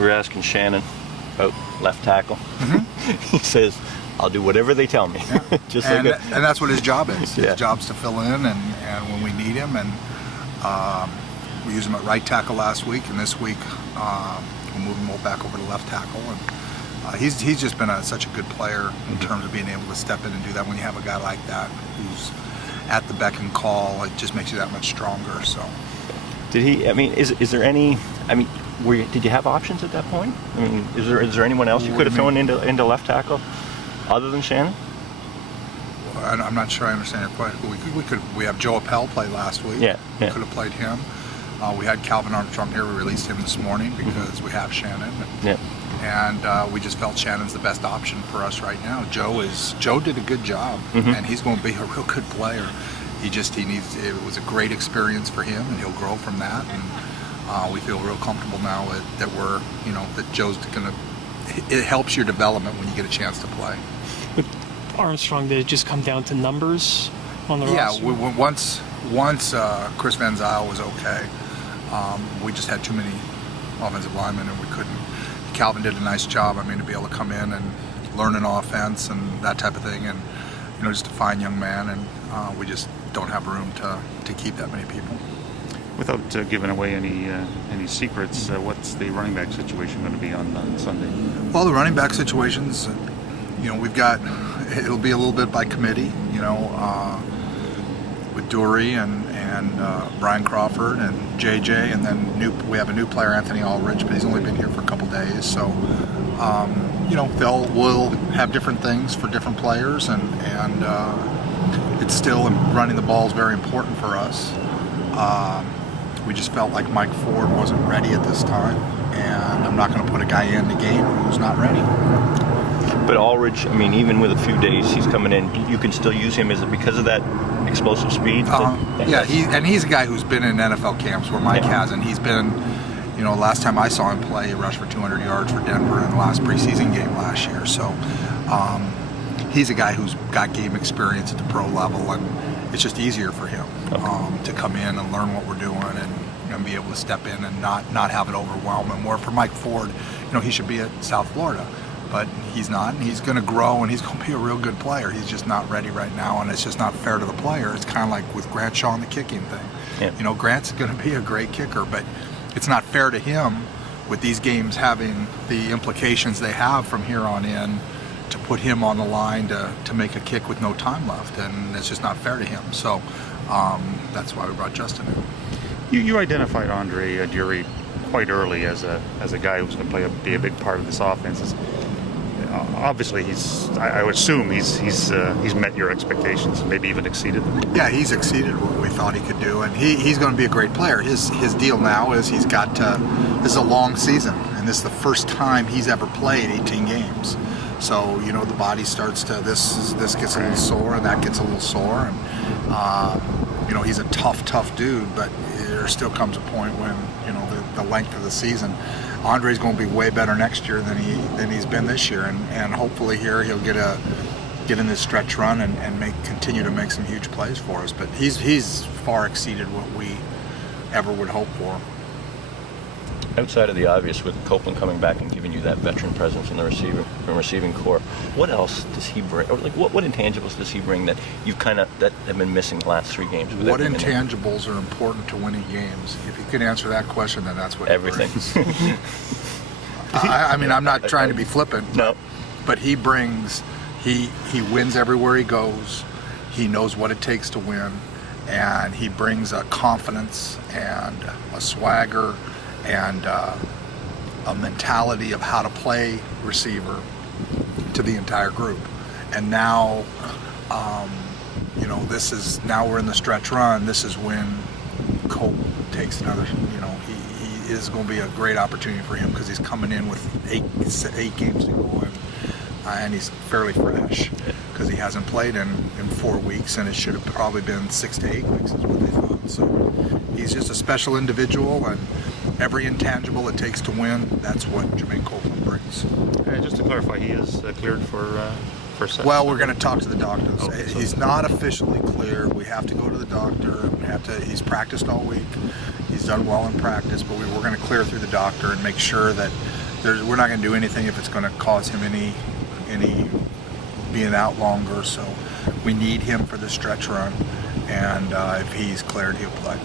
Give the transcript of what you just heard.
We were asking Shannon about left tackle. He says, I'll do whatever they tell me. Yeah. Just and like that's what his job is. Yeah. His job's to fill in and when we need him. And we used him at right tackle last week, and this week we'll move him back over to left tackle. And he's just been such a good player in terms of being able to step in and do that. When you have a guy like that who's at the beck and call, it just makes you that much stronger. So, did he? I mean, is there any? I mean, did you have options at that point? I mean, is there anyone else you could have thrown into left tackle other than Shannon? Well, I'm not sure I understand your question. We have Joe Appel play last week. Yeah. We could have played him. We had Calvin Armstrong here. We released him this morning because we have Shannon. Yeah. And we just felt Shannon's the best option for us right now. Joe did a good job, and he's going to be a real good player. It was a great experience for him, and he'll grow from that. And we feel real comfortable now that Joe's going to. It helps your development when you get a chance to play. With Armstrong, did it just come down to numbers on the roster? Yeah, once Chris Van Zyl was okay, we just had too many offensive linemen, and we couldn't. Calvin did a nice job. I mean, to be able to come in and learn an offense and that type of thing, and just a fine young man, and we just don't have room to keep that many people. Without giving away any secrets, what's the running back situation going to be on Sunday? Well, the running back situations, we've got. It'll be a little bit by committee, with Dury and Brian Crawford and JJ, and then we have a new player, Anthony Aldridge, but he's only been here for a couple days, so we'll have different things for different players, and it's still running the ball is very important for us. We just felt like Mike Ford wasn't ready at this time, and I'm not going to put a guy in the game who's not ready. But Aldridge, I mean, even with a few days he's coming in, you can still use him. Is it because of that explosive speed? Yeah, he's a guy who's been in NFL camps where Mike hasn't. He's been, last time I saw him play, he rushed for 200 yards for Denver in the last preseason game last year. So he's a guy who's got game experience at the pro level, and it's just easier for him to come in and learn what we're doing and be able to step in and not have it overwhelm him. Where for Mike Ford, he should be at South Florida. But he's not, and he's going to grow, and he's going to be a real good player. He's just not ready right now, and it's just not fair to the player. It's kind of like with Grant Shaw and the kicking thing. Yeah. Grant's going to be a great kicker, but it's not fair to him with these games having the implications they have from here on in to put him on the line to make a kick with no time left, and it's just not fair to him. So that's why we brought Justin in. You identified Andre Dury quite early as a guy who's going to be a big part of this offense. Obviously, I would assume he's met your expectations, maybe even exceeded them. Yeah, he's exceeded what we thought he could do, and he's going to be a great player. His deal now is he's got this is a long season, and this is the first time he's ever played 18 games. So the body starts to this gets a little sore, and that gets a little sore, and he's a tough dude, but there still comes a point when the length of the season. Andre's going to be way better next year than he's been this year, and hopefully here he'll get in this stretch run and continue to make some huge plays for us. But he's far exceeded what we ever would hope for. Outside of the obvious, with Copeland coming back and giving you that veteran presence in the receiving core, what else does he bring? Or what intangibles does he bring that that have been missing the last 3 games? What intangibles are important to winning games? If you could answer that question, then that's what everything. I mean, I'm not trying to be flippant. No, but he brings. He wins everywhere he goes. He knows what it takes to win, and he brings a confidence and a swagger and a mentality of how to play receiver to the entire group. And now, now we're in the stretch run. This is when Cope takes another. He is going to be a great opportunity for him because he's coming in with eight games to go and he's fairly fresh because he hasn't played in 4 weeks, and it should have probably been 6 to 8 weeks is what they thought. So he's just a special individual, and every intangible it takes to win, that's what Jermaine Copeland brings. Just to clarify, he is cleared for Sep. Well, we're going to talk to the doctors. Okay, so he's not officially cleared. We have to go to the doctor. He's practiced all week. He's done well in practice, but we're going to clear through the doctor and make sure that we're not going to do anything if it's going to cause him any being out longer. So we need him for the stretch run, and if he's cleared, he'll play.